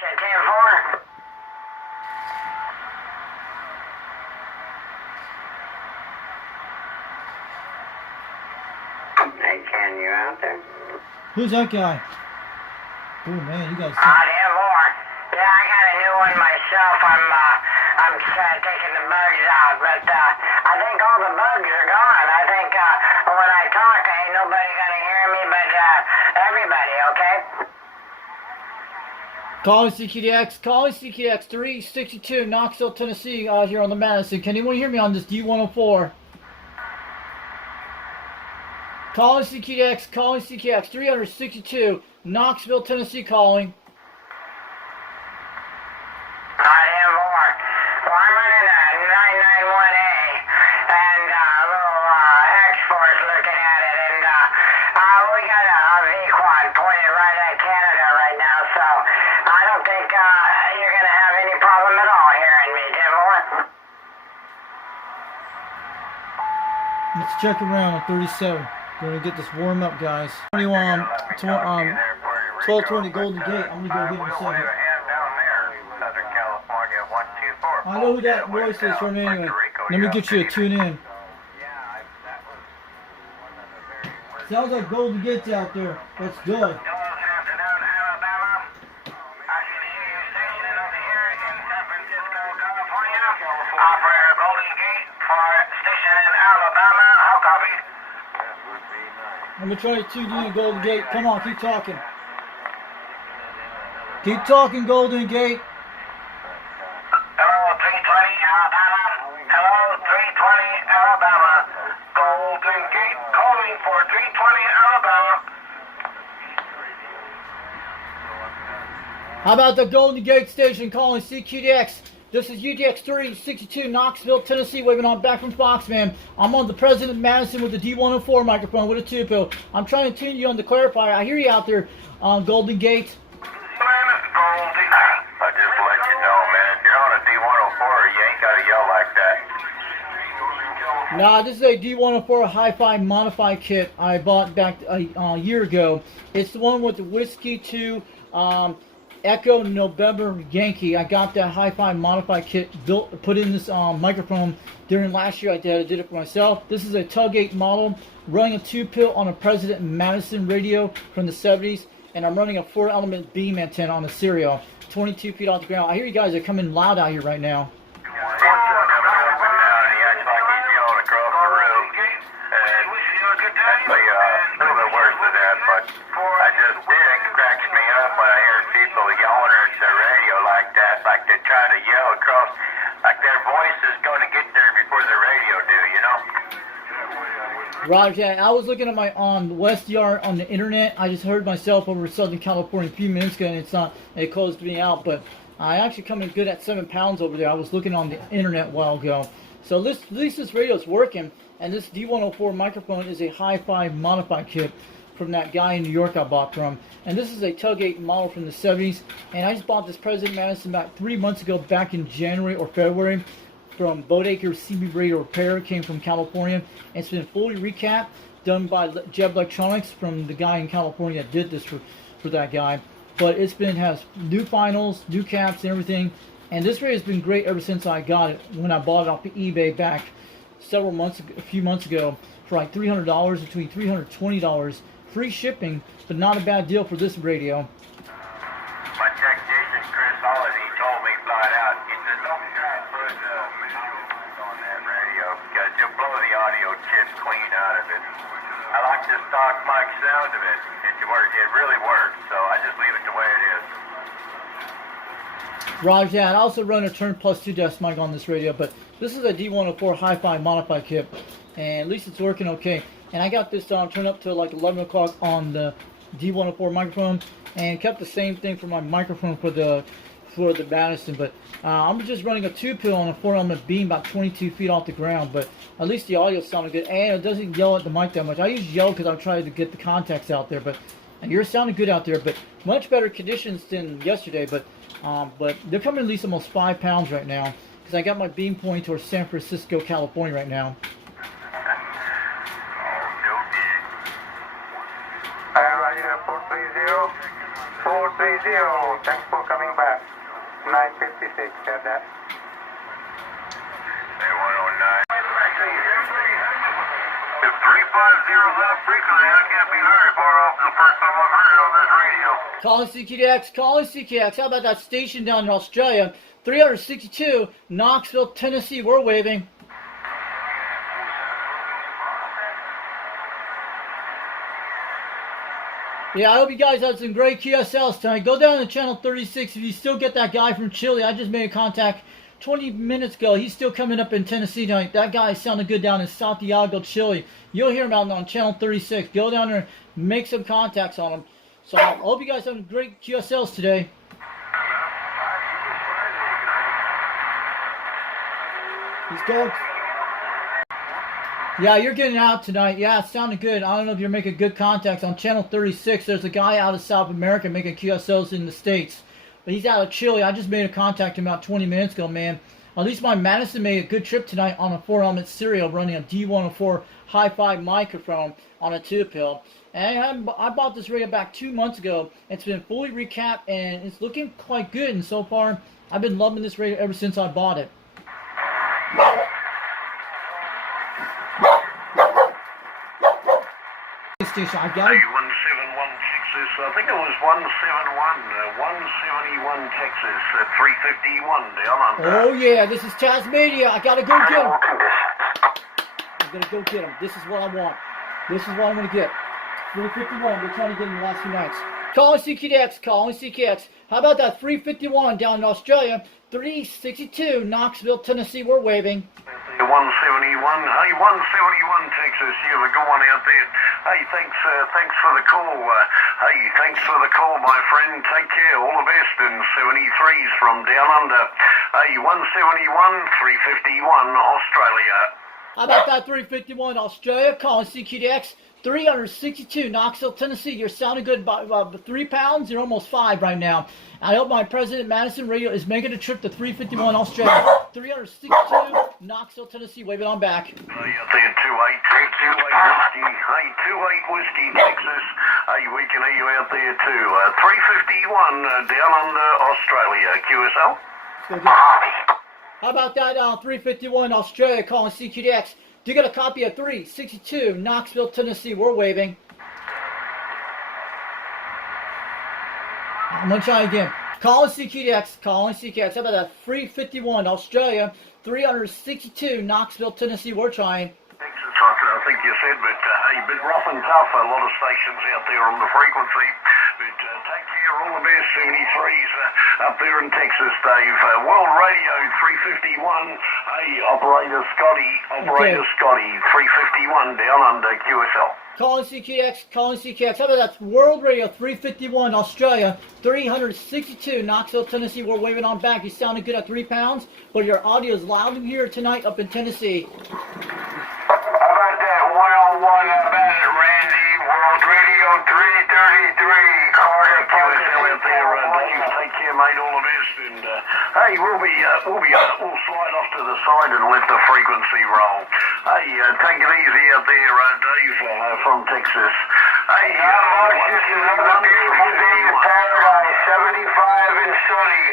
10-4. Hey, Ken, you out there? Who's that guy? Oh man, you guys. 10-4. Yeah, I got a new one myself. I'm taking the bugs out, but I think all the bugs are gone. I think when I talk, ain't nobody gonna hear me but everybody, okay? Calling CQDX 362, Knoxville, Tennessee, out here on the Madison. Can anyone hear me on this D104? Calling CQDX 362, Knoxville, Tennessee, calling. 10-4. Well, I'm running a 991A, and a little X-Force looking at it, and we got a V-Quad pointed right at Canada right now, so I don't think you're going to have any problem at all hearing me, 10-4. Let's check around on 37. Going to get this warm up, guys. 1220 Golden Gate. I'm going to go get him in a second. I know who that voice is from anyway. Let me get you a tune in. Sounds like Golden Gate's out there. That's good. Operator Golden Gate for station in Alabama. How copy? I'm going to try to tune you in, Golden Gate. Come on, keep talking. Keep talking, Golden Gate. Hello, 320 Alabama. Hello, 320 Alabama. Golden Gate calling for 320 Alabama. How about the Golden Gate station calling CQDX? This is UDX 362, Knoxville, Tennessee, waving on back from Fox, man. I'm on the President Madison with the D104 microphone with a 2-pill. I'm trying to tune you on the clarifier. I hear you out there on Golden Gate. I just let you know, man. If you're on a D104, you ain't got to yell like that. Nah, this is a D104 Hi-Fi modified kit I bought back a year ago. It's the one with the Whiskey 2 Echo November Yankee. I got that Hi-Fi modified kit put in this microphone during last year. I did it for myself. This is a Tug 8 model, running a 2-pill on a President Madison radio from the 70s, and I'm running a 4-element beam antenna on the serial, 22 feet off the ground. I hear you guys are coming loud out here right now. Roger that. I was looking at my West Yard on the internet. I just heard myself over Southern California a few minutes ago, and it closed me out. But I actually come in good at 7 pounds over there. I was looking on the internet a while ago. So at least this radio is working, and this D104 microphone is a Hi-Fi modified kit from that guy in New York I bought from. And this is a Tug 8 model from the 70s, and I just bought this President Madison about 3 months ago, back in January or February, from Bodaker CB Radio Repair. It came from California, and it's been fully recapped, done by Jeb Electronics, from the guy in California that did this for that guy. But has new finals, new caps, and everything. And this radio has been great ever since I got it, when I bought it off of eBay back a few months ago, for like $300, between $320, free shipping, but not a bad deal for this radio. My technician, Chris Holiday, told me flat out, he said, don't try to put on that radio, because you'll blow the audio chips clean out of it. I like the stock mic sound of it. It really works, so I just leave it the way it is. Roger that. I also run a Turn Plus 2 desk mic on this radio, but this is a D104 Hi-Fi modified kit, and at least it's working okay. And I got this turned up to like 11 o'clock on the D104 microphone, and kept the same thing for my microphone for the Madison. But I'm just running a 2-pill on a 4-element beam about 22 feet off the ground, but at least the audio sounded good, and it doesn't yell at the mic that much. I usually yell because I'm trying to get the contacts out there, and you're sounding good out there, but much better conditions than yesterday. But they're coming at least almost 5 pounds right now, because I got my beam pointing towards San Francisco, California right now. Roger that, 430. Thanks for coming back. 956, got that. If 350 left frequency, I can't be very far off the first time I've heard it on this radio. Calling CKDX, calling CKX. How about that station down in Australia? 362, Knoxville, Tennessee. We're waving. Yeah, I hope you guys had some great QSLs tonight. Go down to channel 36 if you still get that guy from Chile. I just made a contact 20 minutes ago. He's still coming up in Tennessee tonight. That guy is sounding good down in Santiago, Chile. You'll hear him out on channel 36. Go down there, make some contacts on him. So I hope you guys have great QSLs today. He's going. Yeah, you're getting out tonight. Yeah, it sounded good. I don't know if you're making good contacts on channel 36. There's a guy out of South America making QSLs in the States. But he's out of Chile. I just made a contact about 20 minutes ago, man. At least my Madison made a good trip tonight on a 4-element serial running a D104 hi-fi microphone on a 2-pill. And I bought this radio back 2 months ago. It's been fully recapped and it's looking quite good. And so far, I've been loving this radio ever since I bought it. Station. I got it. 171 Texas, I think it was 171 Texas, 351 down under. Oh yeah, this is Tasmania. I gotta go get him. I'm gonna go get him. This is what I want. This is what I'm gonna get. 351. We're trying to get him the last few nights. Calling CKDX. Calling CKX. How about that 351 down in Australia? 362 Knoxville, Tennessee. We're waving. 171. Hey, 171 Texas. You have a good one out there. Hey, thanks for the call. Hey, thanks for the call, my friend. Take care. All the best. And 73s from down under. Hey, 171, 351 Australia. How about that 351 Australia? Calling CQDX. 362 Knoxville, Tennessee. You're sounding good. About 3 pounds. You're almost 5 right now. I hope my President Madison Radio is making a trip to 351 Australia. 362 Knoxville, Tennessee. Wave it on back. Hey, out there, 28 whiskey. Hey, 28 whiskey, Texas. Hey, we can hear you out there too. 351 down under Australia. QSL. How about that 351 Australia calling CQDX? You got a copy of 362 Knoxville, Tennessee. We're waving. I'm going to try again. Calling CQDX. Calling CQDX. How about that 351 Australia, 362 Knoxville, Tennessee. We're trying. Texas, I think you said, but hey, a bit rough and tough. A lot of stations out there on the frequency. But take care, all the best. 73s up there in Texas, Dave. World Radio 351. Hey, Operator Scotty, 351 down under QSL. Calling CQX, calling CQX. How about that World Radio 351 Australia, 362 Knoxville, Tennessee. We're waving on back. You sounded good at 3 pounds, but your audio is loud in here tonight up in Tennessee. How about that 101 Bandit Randy, World Radio 333, Carter, QSL out there. Dave, take care, mate. All the best. And hey, we'll slide off to the side and let the frequency roll. Hey, take it easy out there, Dave, from Texas. Hey, another beautiful day in paradise, 75 and sunny.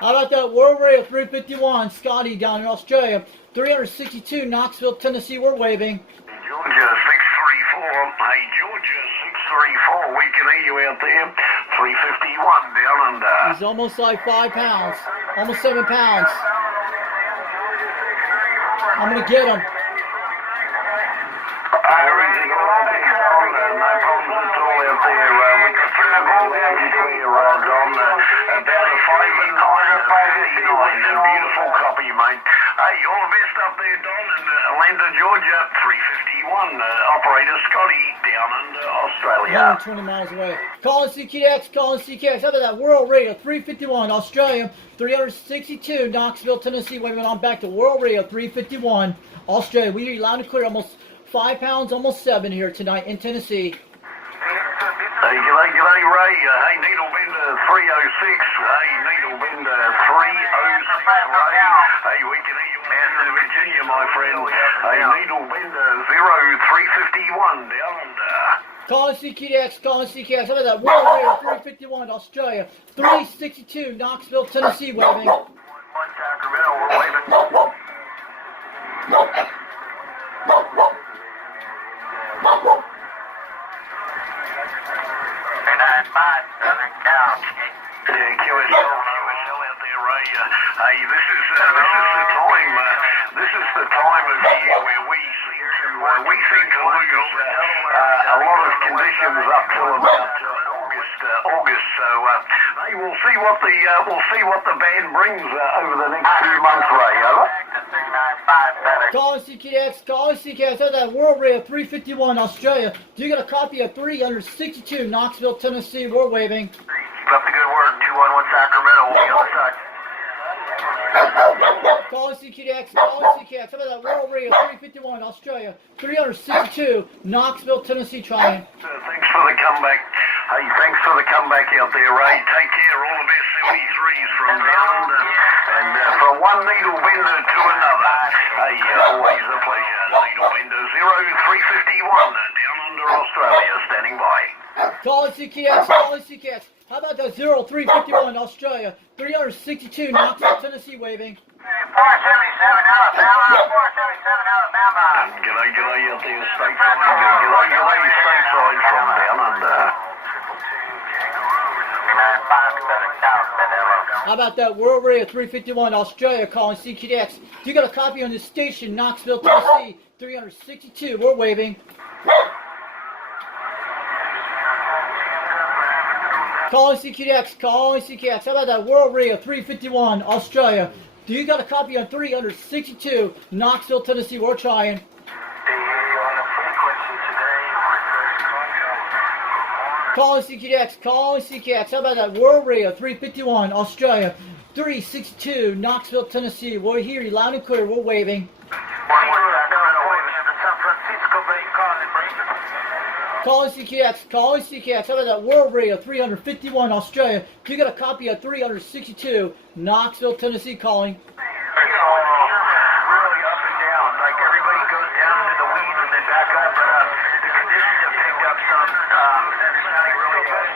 How about that World Radio 351 Scotty down in Australia, 362 Knoxville, Tennessee. We're waving. Georgia 634. Hey, Georgia 634. We can hear you out there. 351 down under. He's almost like 5 pounds, almost 7 pounds. I'm gonna get him. Everything all things on, no problems at all out there. We can put the ball down here on about a 5 and 9, 59. Beautiful copy, mate. Hey, all the best up there, Don, in Atlanta, Georgia, 351. Operator Scotty, down under Australia. 120 miles away. Calling CQX, calling CQX. How about that World Radio 351 Australia, 362 Knoxville, Tennessee. Waving on back to World Radio 351 Australia. We hear you loud and clear. Almost 5 pounds, almost 7 here tonight in Tennessee. Hey, g'day, Ray. Hey, Needlebender 306. Hey, Needlebender 306, Ray. Hey, we can hear you in Virginia, my friend. Hey, Needlebender 0351 down under. Calling CQDX, calling CQDX. How about that? World Radio 351, Australia. 362, Knoxville, Tennessee, waving. 1 Sacramento, we're waving. 395, Southern Cal. Yeah, QSL out there, Ray. Hey, this is the time. This is the time of year where we seem to lose a lot of conditions up till about August. So hey, we'll see what the band brings over the next few months, Ray. Over. 395, Southern. Calling CQDX, calling CQDX. How about that? World Radio 351, Australia. Do you got a copy of 362, Knoxville, Tennessee? We're waving. Keep up the good work. 211 Sacramento, we'll be on the side. Calling CQDX, calling CQDX. How about that? World Radio 351, Australia. 362, Knoxville, Tennessee, trying. Thanks for the comeback. Hey, thanks for the comeback out there, Ray. Take care. All the best 73s from down under. And from one needle bender to another. Hey, always a pleasure. Needle bender 0351 down under Australia, standing by. Calling CQDX, calling CQDX. How about that? 0351, Australia. 362, Knoxville, Tennessee, waving. 477, Alabama. 477, Alabama. G'day out there, stateside. G'day, stateside from down under. 395, Southern Cal. How about that? World Radio 351, Australia, calling CQDX. You got a copy on this station, Knoxville, Tennessee. 362, we're waving. Calling CQDX, calling CQDX. How about that? World Radio 351, Australia. Do you got a copy on 362, Knoxville, Tennessee? We're trying. Calling CQDX, calling CQDX. How about that? World Radio 351, Australia. 362, Knoxville, Tennessee. We're here, you loud and clear. We're waving. Calling CQX, calling CQX. How about that? World Radio 351, Australia. Do you got a copy of 362, Knoxville, Tennessee, calling? Really up and down. Like everybody goes down into the weeds and then back up, but the conditions have picked up some. It's sounding really good.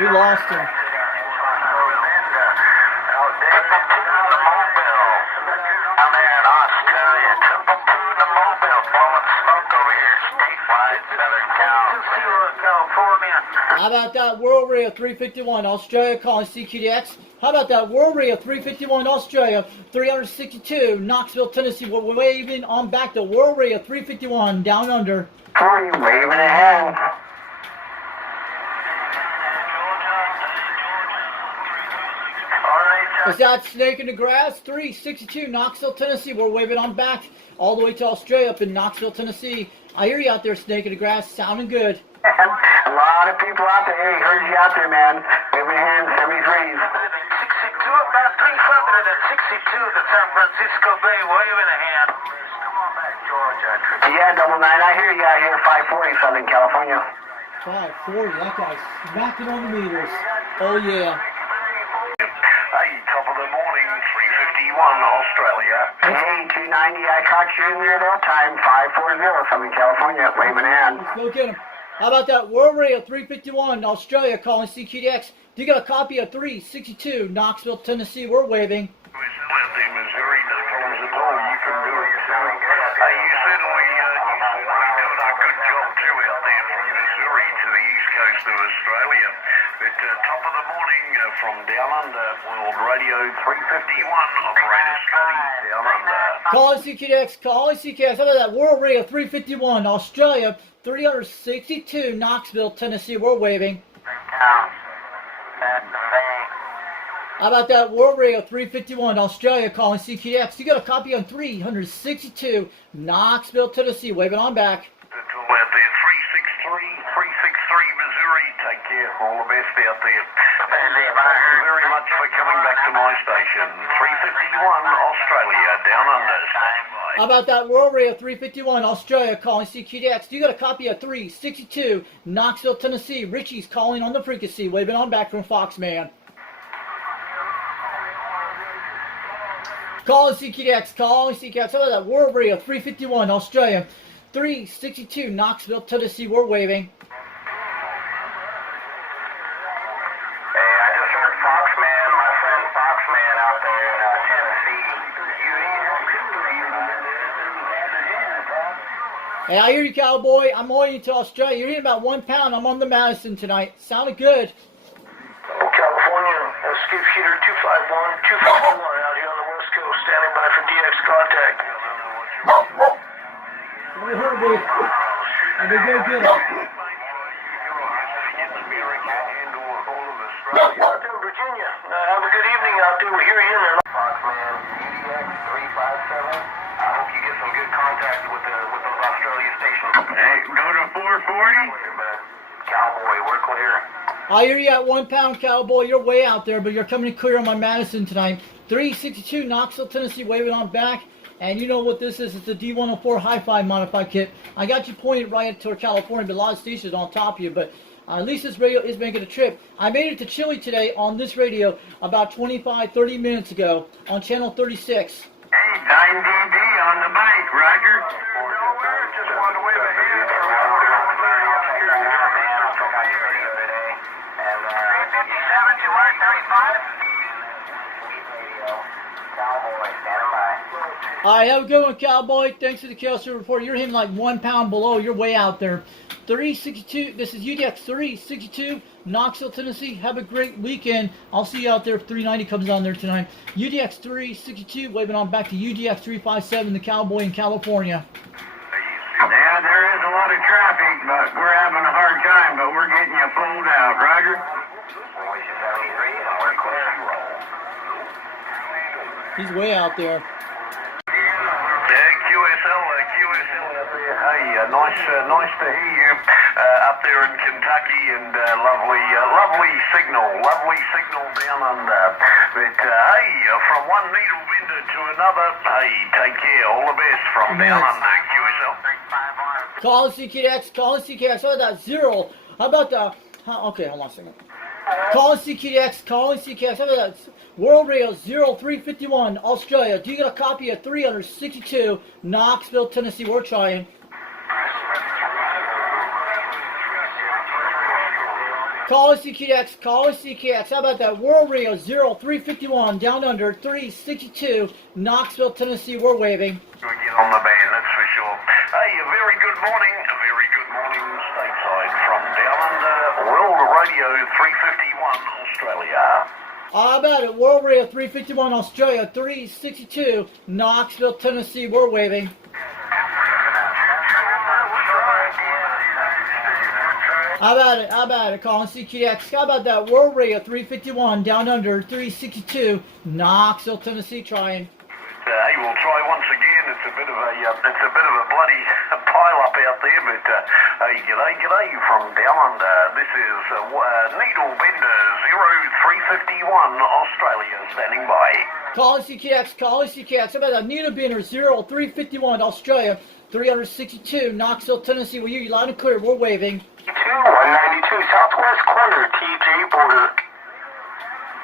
We lost him. How about that? World Radio 351, Australia, calling CQDX. How about that? World Radio 351, Australia, 362, Knoxville, Tennessee. We're waving on back to World Radio 351, down under. Waving a hand. Is that Snake in the Grass? 362, Knoxville, Tennessee. We're waving on back all the way to Australia up in Knoxville, Tennessee. I hear you out there, Snake in the Grass, sounding good. A lot of people out there. He heard you out there, man. Waving a hand, 73s. 62, about 362 to San Francisco Bay, waving a hand. Come on back, Georgia. Yeah, 99. I hear you out here, 540, Southern California. 540, that guy's smacking on the meters. Oh, yeah. Hey, top of the morning, 351 Australia. Hey, 290, I caught you in there that time, 540, Southern California, waving a hand. Let's go get him. How about that? World Radio 351, Australia, calling CQDX. Do you got a copy of 362, Knoxville, Tennessee? We're waving. Out there, Missouri, no problems at all. You can do it. Hey, you certainly doing a good job too out there from Missouri to the east coast of Australia. But top of the morning from down under, World Radio 351, operator Scotty, down under. Calling CQDX, calling CQDX. How about that? World Radio 351, Australia, 362, Knoxville, Tennessee. We're waving. How about that? World Radio 351, Australia, calling CQDX. You got a copy on 362, Knoxville, Tennessee. Waving on back. Out there, 363, Missouri. Take care. All the best out there. Thank you very much for coming back to my station. 351 Australia, down under. How about that? World Radio 351, Australia, calling CQDX. You got a copy of 362, Knoxville, Tennessee. Richie's calling on the frequency. Waving on back from Foxman. Calling CKX, calling CKX. How about that? World Radio 351, Australia. 362, Knoxville, Tennessee. We're waving. Foxman, my friend Foxman out there in Tennessee. Hey, I hear you, cowboy. I'm on you to Australia. You're hitting about 1 pound. I'm on the Madison tonight. Sounded good. California, escape shooter 251 out here on the West Coast, standing by for DX contact. We heard me. And they go get it. Out there in Virginia. Have a good evening out there. We're here in there. Foxman, UDX 357. I hope you get some good contact with those Australia stations. Hey, go to 440. Cowboy, we're clear. I hear you at 1 pound, cowboy. You're way out there, but you're coming clear on my Madison tonight. 362, Knoxville, Tennessee, waving on back. And you know what this is? It's the D104 Hi-Fi modified kit. I got you pointed right toward California, but a lot of stations on top of you. But at least this radio is making a trip. I made it to Chile today on this radio about 25-30 minutes ago on channel 36. Hey, 9DD on the bike, Roger. Just wanted to wave a hand. And 357 to 135. Cowboy, standing by. All right, have a good one, cowboy. Thanks for the KLC report. You're hitting like 1 pound below. You're way out there. 362. This is UDX 362, Knoxville, Tennessee. Have a great weekend. I'll see you out there if 390 comes on there tonight. UDX 362, waving on back to UDX 357, the cowboy in California. Yeah, there is a lot of traffic, but we're having a hard time, but we're getting you pulled out, Roger. 73, and we're clear. He's way out there. QSL up there. Hey, nice to hear you up there in Kentucky, and lovely signal down under. But hey, from one needle vendor to another. Hey, take care. All the best from down under, QSL. Calling CKX, calling CKX. How about that zero? How about the? Okay, hold on a second. Calling CKX, calling CKX. How about that? World Radio 0351, Australia. Do you get a copy of 362, Knoxville, Tennessee? We're trying. Calling CKX, calling CKX. How about that? World Radio 0351, down under 362, Knoxville, Tennessee. We're waving. We get on the band, that's for sure. Hey, a very good morning stateside from down under World Radio 351, Australia. How about it? World Radio 351, Australia, 362, Knoxville, Tennessee. We're waving. How about it? How about it? Calling CKX. How about that? World Radio 351, down under 362, Knoxville, Tennessee. Trying. Hey, we'll try once again. It's a bit of a bloody pile up out there, but hey, g'day from down under. This is Needle Bender 0351, Australia, standing by. Calling CKX, calling CKX. How about that? Needle Bender 0351, Australia, 362, Knoxville, Tennessee. Well, you loud and clear. We're waving. 192 Southwest corner, TJ border.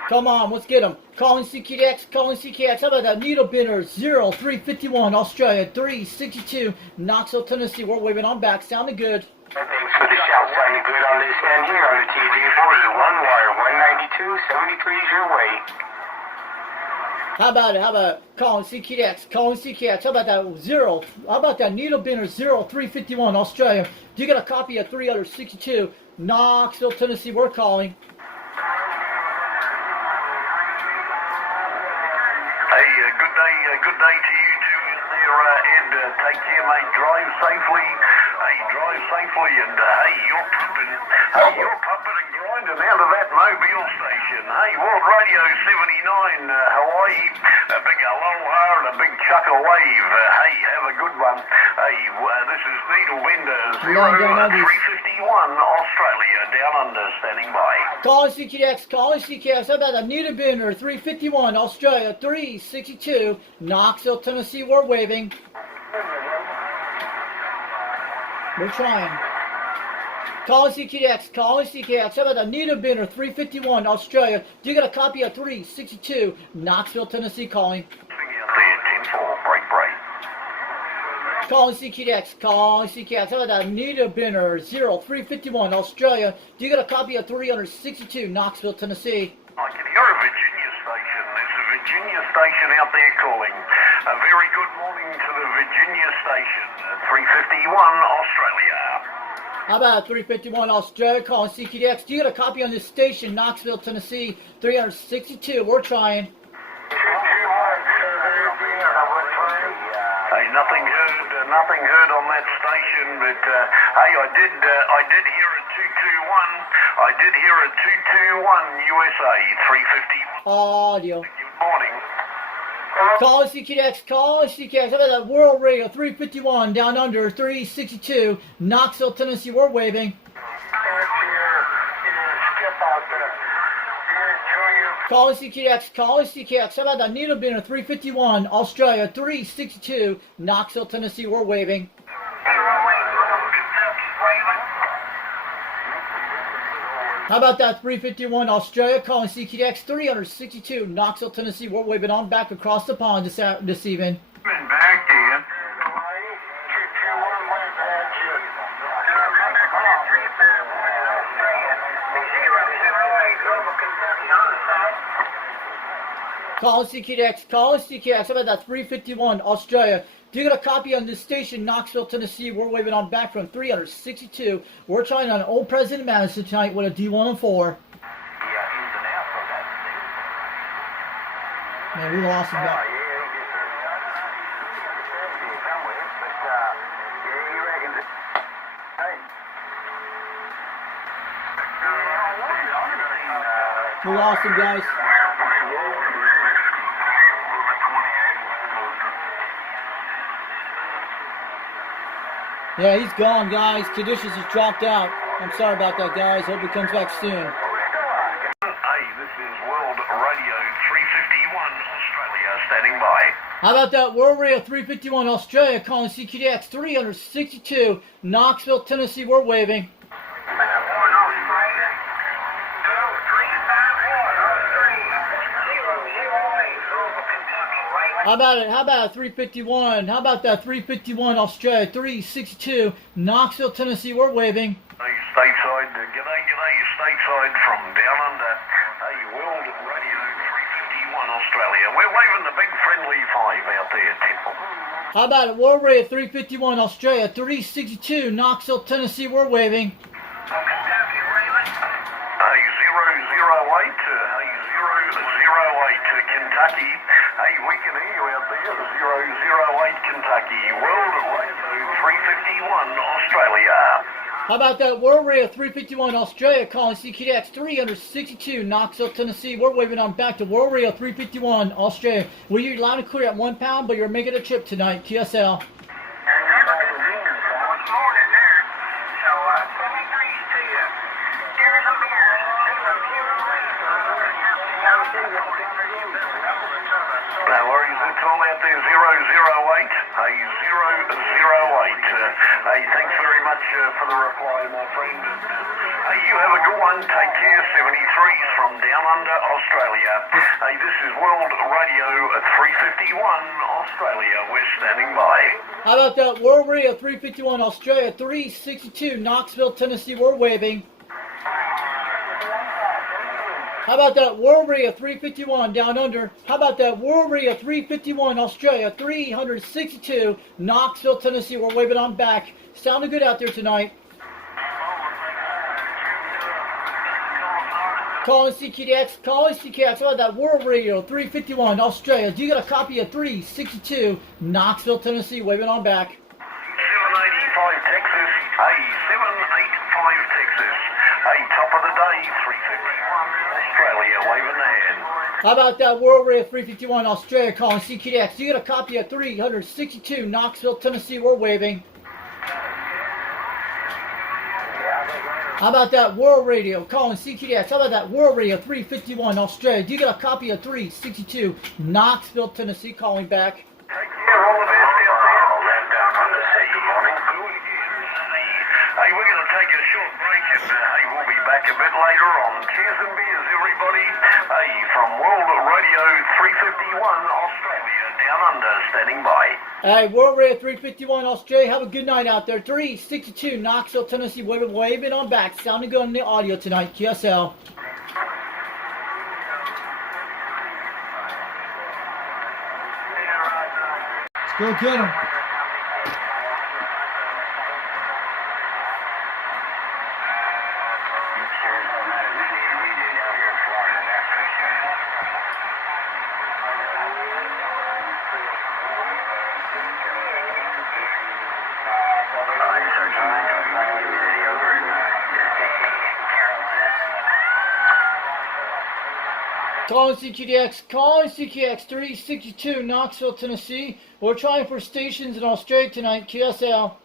Come on, let's get them. Calling CKX, calling CKX. How about that? Needle Bender 0351, Australia, 362, Knoxville, Tennessee. We're waving on back. Sounding good. Thanks for the shout. Sounding good on this end here on the TJ border. One wire, 192, 73 is your way. How about it? How about it? Calling CKX, calling CKX. How about that? How about that? Needle Bender 0351, Australia. Do you get a copy of 362, Knoxville, Tennessee? We're calling. Good day to you too in there, Ed. Take care, mate. Drive safely. Hey, drive safely, and you're pumping and grinding out of that mobile station. Hey, World Radio 79, Hawaii. A big aloha and a big chuckle wave. Hey, have a good one. Hey, this is Needle Bender 0351, Australia, down under, standing by. Calling CKX, calling CKX. How about that? Needle Bender 351, Australia, 362, Knoxville, Tennessee. We're waving. We're trying. Calling CKX, calling CKX. How about that? Needle Bender 351, Australia. Do you get a copy of 362, Knoxville, Tennessee? Calling. Out Calling CQDX, calling CQDX. How about that Nita Binner 0351 Australia? Do you got a copy of 362 Knoxville, Tennessee? I can hear a Virginia station. There's a Virginia station out there calling. A very good morning to the Virginia station. 351 Australia. How about 351 Australia? Calling CQDX. Do you got a copy on this station, Knoxville, Tennessee? 362. We're trying. Hey, nothing heard on that station, but hey, I did hear a 221. I did hear a 221 USA 351. Audio. Good morning. Call CQDX, call CQDX. How about that World Radio 351 down under 362 Knoxville, Tennessee. We're waving. Call CQDX, call CQDX. How about that Needle Binner 351 Australia 362 Knoxville, Tennessee. We're waving. How about that 351 Australia calling CQDX 362 Knoxville, Tennessee. We're waving on back across the pond this evening. Coming back in. Calling CQDX, calling CQDX. How about that 351 Australia? Do you got a copy on this station, Knoxville, Tennessee? We're waving on back from 362. We're trying on Old President Madison tonight with a D104. Man, we lost him. We lost him, guys. Yeah, he's gone, guys. Caduceus has dropped out. I'm sorry about that, guys. Hope he comes back soon. Hey, this is World Radio 351 Australia standing by. How about that World Radio 351 Australia calling CQDX 362 Knoxville, Tennessee. We're waving. How about it? How about 351? How about that 351 Australia 362 Knoxville, Tennessee? We're waving. Hey, stateside, g'day, stateside from down under. Hey, World Radio 351 Australia. We're waving the big friendly five out there, Temple. How about it? World Radio 351 Australia 362 Knoxville, Tennessee. We're waving. Hey, 008 to Kentucky. Hey, we can hear you out there, 008 Kentucky. World Radio 351 Australia. How about that World Radio 351 Australia calling CQDX 362 Knoxville, Tennessee. We're waving on back to World Radio 351 Australia. Well, you're loud and clear at 1 pound, but you're making a trip tonight, TSL. No worries, it's all out there, 008. Hey, 008. Hey, thanks very much for the reply, my friend. Hey, you have a good one. Take care, 73s from down under Australia. Hey, this is World Radio 351 Australia. We're standing by. How about that World Radio 351 Australia 362 Knoxville, Tennessee? We're waving. How about that World Radio 351 down under? How about that World Radio 351 Australia 362 Knoxville, Tennessee? We're waving on back. Sounding good out there tonight. Calling CQDX, calling CQDX. How about that World Radio 351 Australia? Do you got a copy of 362 Knoxville, Tennessee? Waving on back. 785 Texas. Hey, 785 Texas. Hey, top of the day, 351 Australia, waving the hand. How about that World Radio 351 Australia calling CQDX? Do you got a copy of 362 Knoxville, Tennessee? We're waving. How about that World Radio calling CQDX? How about that World Radio 351 Australia? Do you got a copy of 362 Knoxville, Tennessee? Calling back. Take care, all the best out there. All that down on the sea. Morning. Hey, we're going to take a short break and hey, we'll be back a bit later on. Cheers and beers, everybody. Hey, from World Radio 351 Australia down down and standing by. Hey, World Radio 351 Australia, have a good night out there. 362 Knoxville, Tennessee, waving on back. Sounding good on the audio tonight, QSL. Let's go get him. Calling CQDX 362 Knoxville, Tennessee. We're trying for stations in Australia tonight, QSL.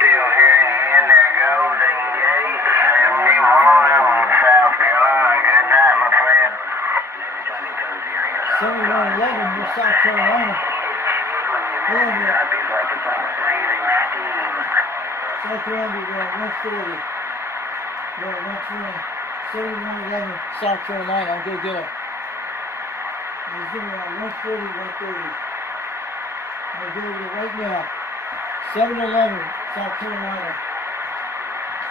Still hearing you in there goes 88, 71, South Carolina. Good night, my friend. 7111, we're South Carolina. South Carolina, we're at 140. We're at 120. 7111, South Carolina. I'll go get it. He's giving around 140, 130. I'll go get it right now. 711, South Carolina.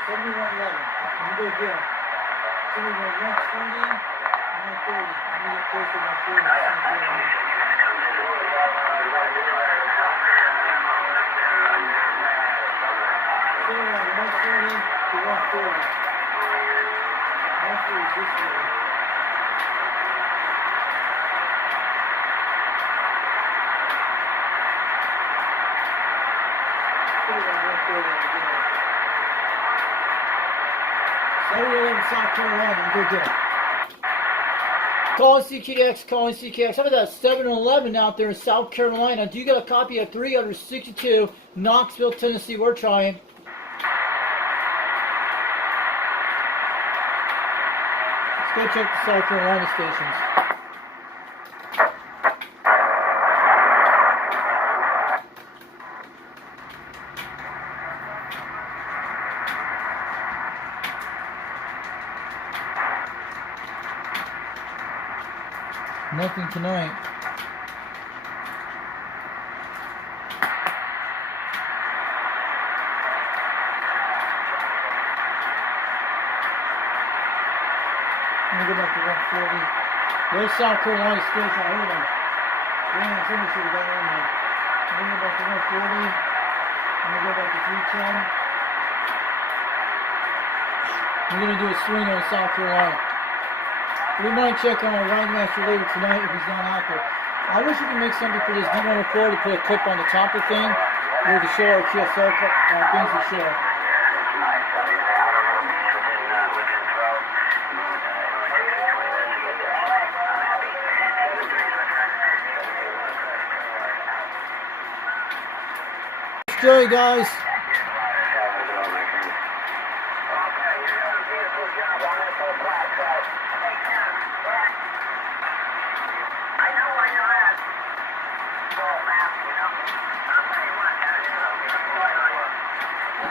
7111. I'm going to go get it. 120, 130. I'm going to get close to 140, South Carolina. 140 to 140. 140 is this way. South Carolina, I'm good there. Calling CKX. How about that 7-Eleven out there in South Carolina? Do you got a copy of 362 Knoxville, Tennessee? We're trying. Let's go check the South Carolina stations. Nothing tonight. I'm gonna go back to 140. Those South Carolina states, I heard them. Yeah, somebody should have got in there. I'm gonna go back to 140. I'm gonna go back to 310. We're gonna do a swing on South Carolina. We might check on our line master later tonight if he's not out there. I wish we could make something for this D104 to put a clip on the top of the thing where to show our QSL things we show. Jerry, guys.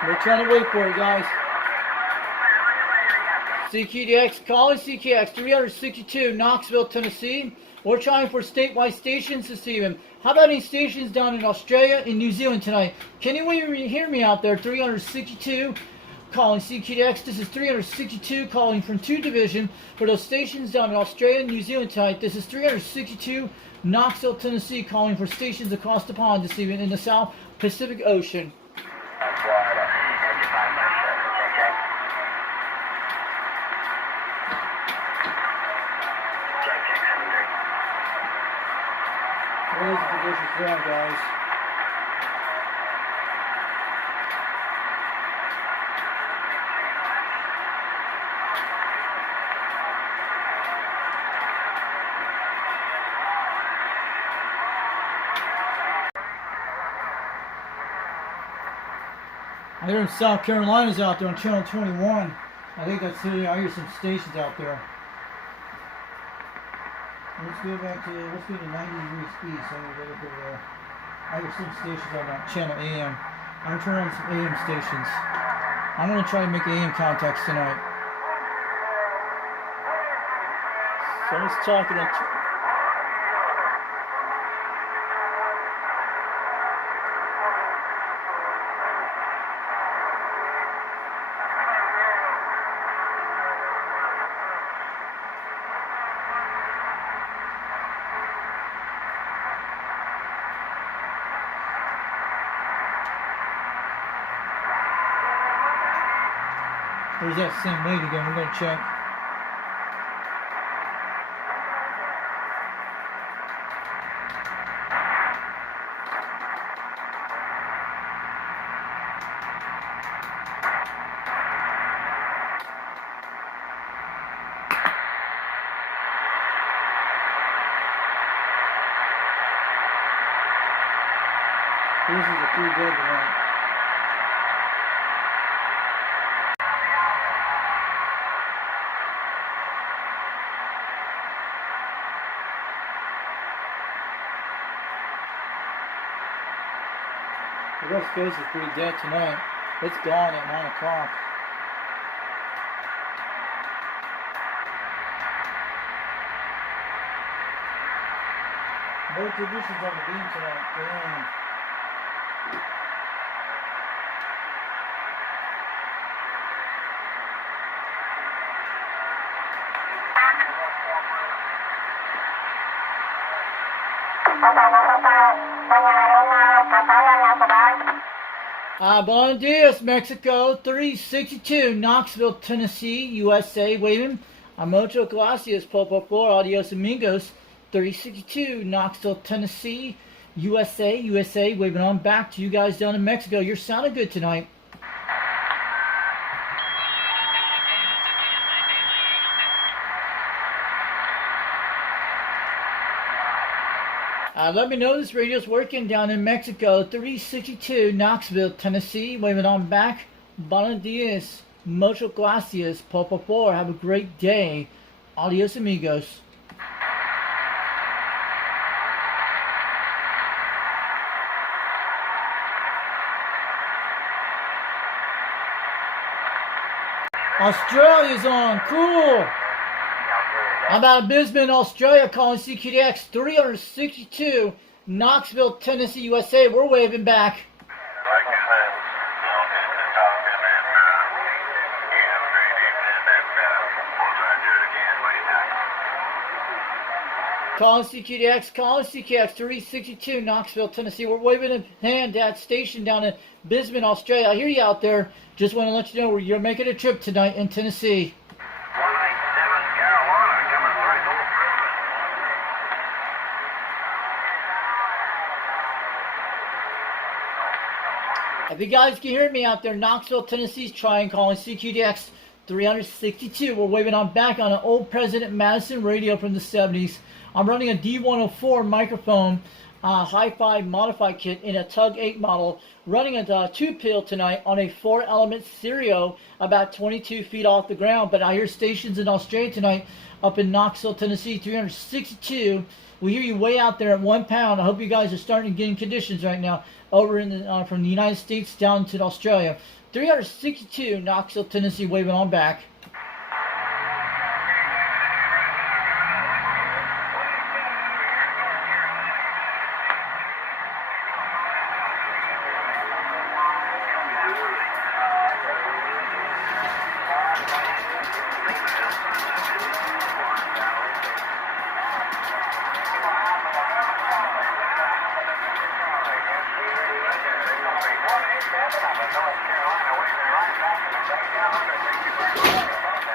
We're trying to wait for you guys. CQDX, calling CKX 362 Knoxville, Tennessee. We're trying for statewide stations this evening. How about any stations down in Australia and New Zealand tonight? Can anyone hear me out there? 362 calling CQDX. This is 362 calling from 2 Division for those stations down in Australia and New Zealand tonight. This is 362 Knoxville, Tennessee calling for stations across the pond this evening in the South Pacific Ocean. What is the position for that, guys? I hear South Carolina's out there on channel 21. I think that's who. I hear some stations out there. Let's go to 90 degrees east. I'm gonna go there. I hear some stations on that channel AM. I'm gonna turn on some AM stations. I'm gonna try to make AM contacts tonight. So let's talk about. There's that same lady again. We're gonna check. This is a pretty good one. The West Coast is pretty dead tonight. It's gone at 9 o'clock. No traditions on the beam tonight. Damn. Buenos dias, Mexico. 362, Knoxville, Tennessee, USA. Waving. Mucho gracias, por adios amigos. 362, Knoxville, Tennessee, USA. Waving on back to you guys down in Mexico. You're sounding good tonight. Let me know this radio's working down in Mexico. 362, Knoxville, Tennessee. Waving on back. Buenos dias. Muchas gracias. Por favor. Have a great day. Adios, amigos. Australia's on. Cool. I'm out of Bisbee, Australia, calling CQDX 362, Knoxville, Tennessee, USA. We're waving back. Calling CQDX 362, Knoxville, Tennessee. We're waving a hand at station down in Bisbee, Australia. I hear you out there. Just want to let you know you're making a trip tonight in Tennessee. If you guys can hear me out there, Knoxville, Tennessee's trying calling CQDX 362. We're waving on back on an old President Madison radio from the 70s. I'm running a D104 microphone hi-fi modified kit in a Tug 8 model, running a 2-pill tonight on a 4-element stereo about 22 feet off the ground. But I hear stations in Australia tonight up in Knoxville, Tennessee, 362. We hear you way out there at 1 pound. I hope you guys are starting to get in conditions right now over in the, from the United States down to Australia. 362, Knoxville, Tennessee, waving on back.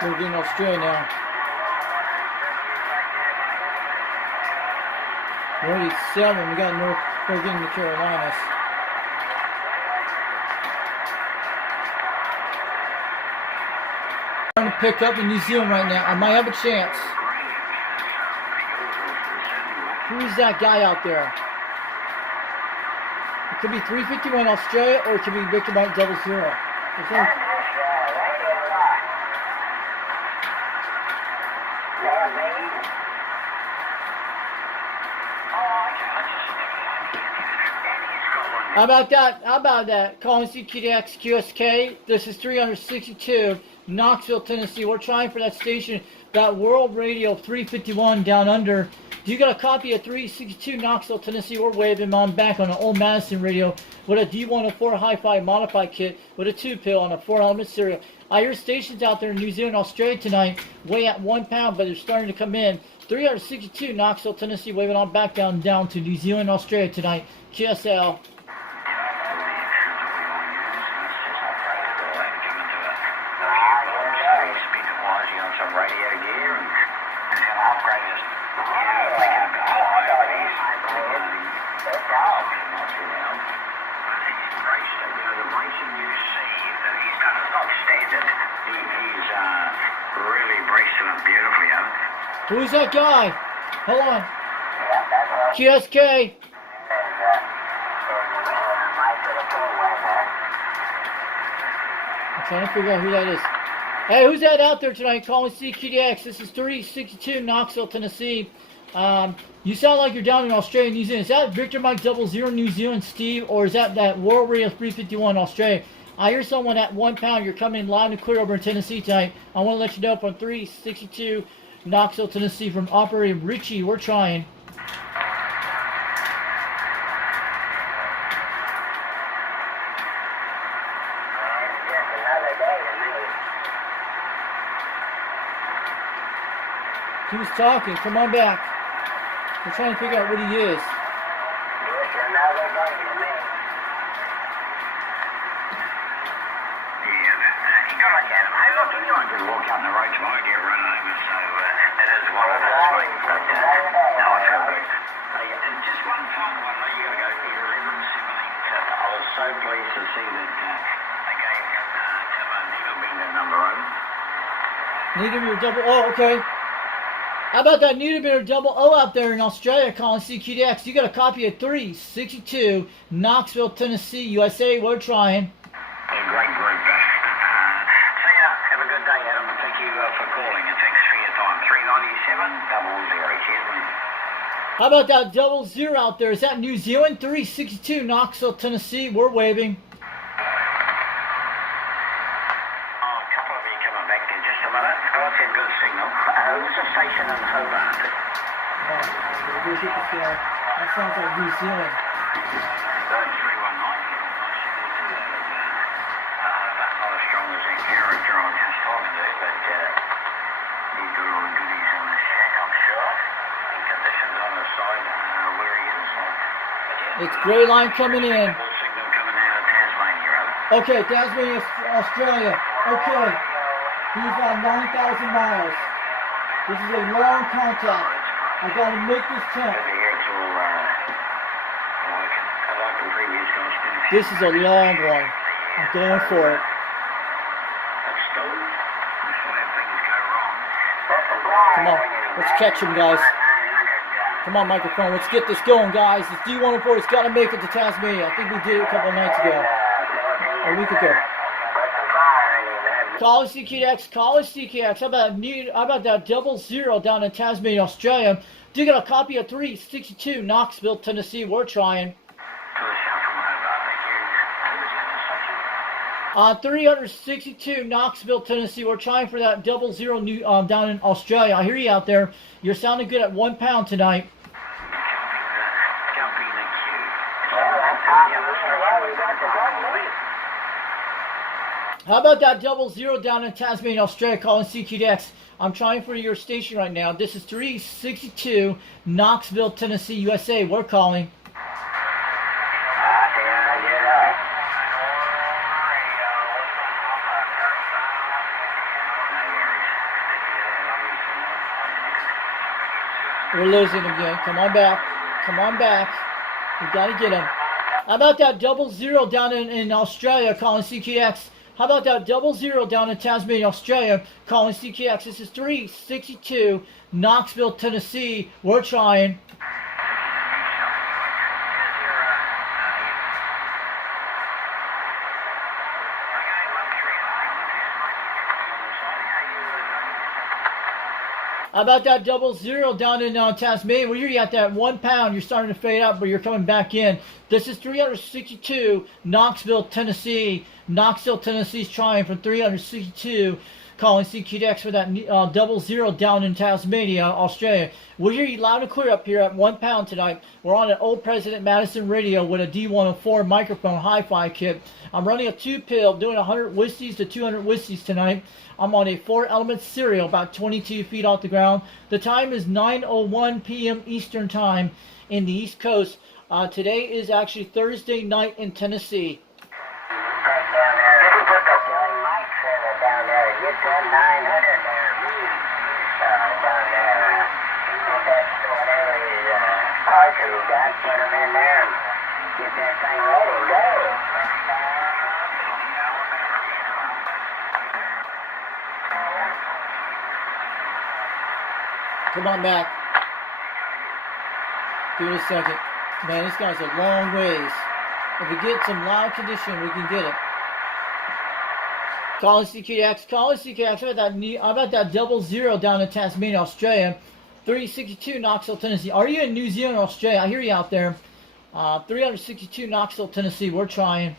We're getting Australia now. We're already at 7. We got North. We're getting the Carolinas. I'm trying to pick up in New Zealand right now. I might have a chance. Who's that guy out there? Could be 351 Australia, or it could be Victor Mike 00. I think. Radio Rock. Yeah, baby. How about that? How about that? Calling CQDX QSK. This is 362, Knoxville, Tennessee. We're trying for that station, that World Radio 351 down under. Do you got a copy of 362 Knoxville, Tennessee? We're waving on back on an old Madison radio with a D104 Hi-Fi modified kit with a 2-pill on a 4-element serial. I hear stations out there in New Zealand, Australia tonight weigh at 1 pound, but they're starting to come in. 362 Knoxville, Tennessee, waving on back down to New Zealand, Australia tonight. QSL. Who's that guy? Hold on. QSK. I'm trying to figure out who that is. Hey, who's that out there tonight calling CQDX? This is 362 Knoxville, Tennessee. You sound like you're down in Australia, New Zealand. Is that Victor Mike 00 New Zealand, Steve? Or is that World Radio 351 Australia? I hear someone at 1 pound. You're coming loud and clear over in Tennessee tonight. I want to let you know from 362 Knoxville, Tennessee, from Operator Richie. We're trying. He was talking. Come on back. We're trying to figure out what he is. Walk out in the road tomorrow, get run over, so that is one of those things. But no, I feel good. And just one final one, though, you got to go for your 11-17. I was so pleased to see that they gave Timo Needlebinder number 0. Needlebinder double O, okay. How about that Needlebinder double O out there in Australia calling CQDX? You got a copy of 362 Knoxville, Tennessee, USA. We're trying. Great group. See ya. Have a good day, Adam. Thank you for calling, and thanks for your time. 397 00. Cheers, man. How about that 00 out there? Is that New Zealand? 362 Knoxville, Tennessee. We're waving. Station in Hobart. That sounds like New Zealand. 319. Not as strong as in character on his talking to, but he's got all the goodies in the shack, I'm sure. And conditions on the side where he is. It's gray line coming in. Signal coming out of Tasmania, right? Okay, Tasmania, Australia. Okay. He's on 9,000 miles. This is a long contact. I gotta make this count. This is a long one. I'm going for it. Come on, let's catch him, guys. Come on, microphone. Let's get this going, guys. This D104 has got to make it to Tasmania. I think we did it a couple of nights ago, or a week ago. College CQX, College CQX. How about that 00 down in Tasmania, Australia? Do you got a copy of 362 Knoxville, Tennessee? We're trying. 362 Knoxville, Tennessee. We're trying for that 00 down in Australia. I hear you out there. You're sounding good at 1 pound tonight. How about that 00 down in Tasmania, Australia, calling CQDX? I'm trying for your station right now. This is 362 Knoxville, Tennessee, USA. We're calling. We're losing again. Come on back. Come on back. We got to get him. How about that 00 down in Australia, calling CQX? How about that 00 down in Tasmania, Australia, calling CQX? This is 362 Knoxville, Tennessee. We're trying. How about that 00 down in Tasmania? Well, you're at that 1 pound. You're starting to fade out, but you're coming back in. This is 362, Knoxville, Tennessee. Knoxville, Tennessee's trying from 362. Calling CQDX for that 00 down in Tasmania, Australia. We'll hear you loud and clear up here at 1 pound tonight. We're on an old President Madison radio with a D104 microphone hi-fi kit. I'm running a 2-pill, doing 100 whiskeys to 200 whiskeys tonight. I'm on a 4-element cereal, about 22 feet off the ground. The time is 9:01 p.m. Eastern Time in the East Coast. Today is actually Thursday night in Tennessee. Down there, get that 900 there. Down there, get that whatever his parker he got, put him in there, get that thing ready, go. Come on back. Give it a second. Man, this guy's a long ways. If we get some loud condition, we can get it. Calling CKX, how about that 00 down in Tasmania, Australia? 362 Knoxville, Tennessee. Are you in New Zealand or Australia? I hear you out there. 362 Knoxville, Tennessee. We're trying.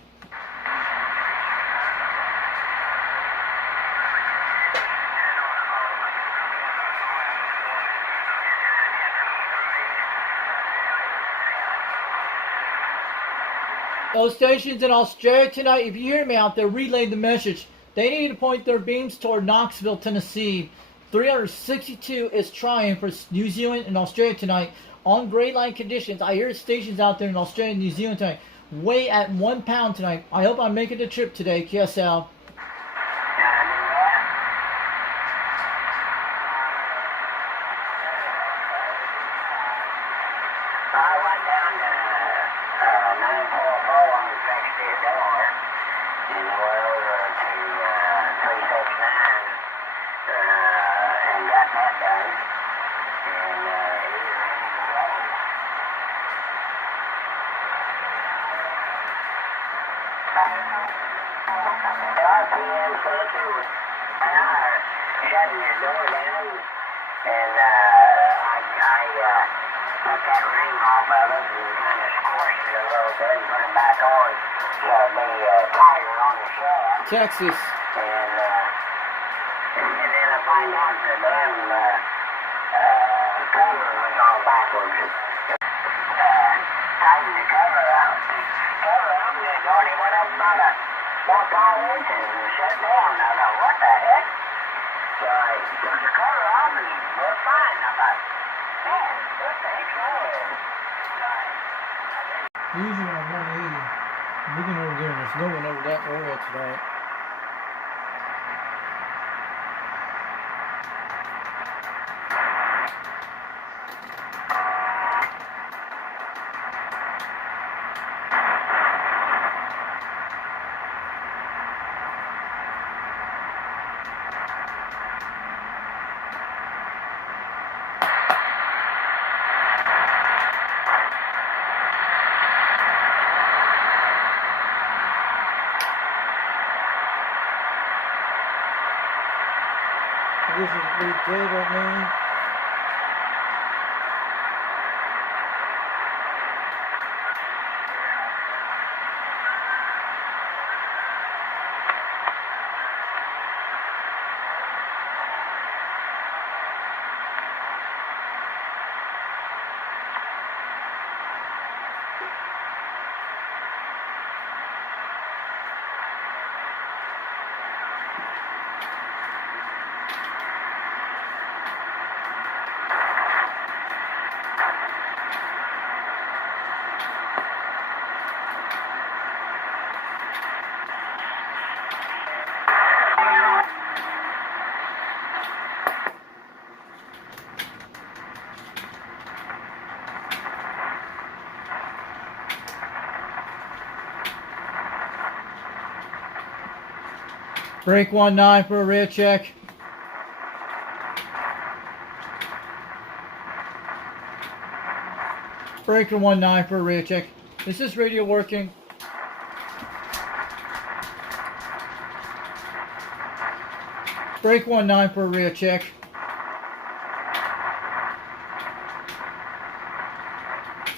Those stations in Australia tonight, if you hear me out there, relay the message. They need to point their beams toward Knoxville, Tennessee. 362 is trying for New Zealand and Australia tonight on gray line conditions. I hear stations out there in Australia and New Zealand tonight way at 1 pound tonight. I hope I'm making the trip today, KSL. Shutting your door down, and I took that ring off of it and kind of squashed it a little bit and put it back on so it'd be tighter on the shaft. Texas. And then I find out the damn cover was all backwards. Tightened the cover out. And it only went up about 5 inches and shut down. I thought, what the heck? So I took the cover off and we're fine. I thought, man, what the heck's wrong with it? Usually on 180. Looking over there, there's no one over that area tonight. This is pretty good right now. Break 19 for a rear check. Breaker 19 for a rear check. Is this radio working? Break 19 for a rear check.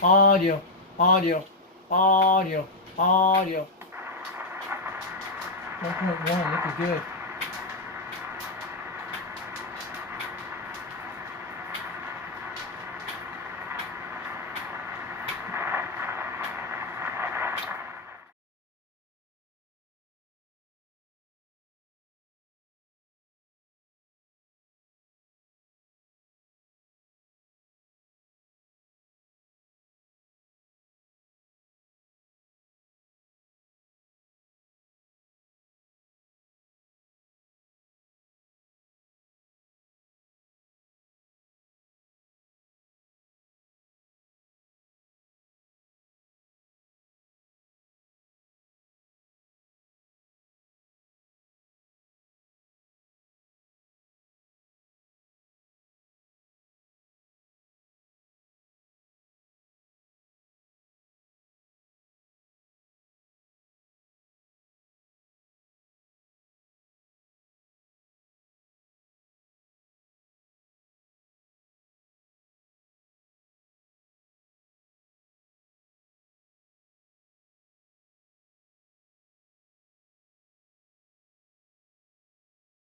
audio, audio, audio, audio. 1.1, looking good.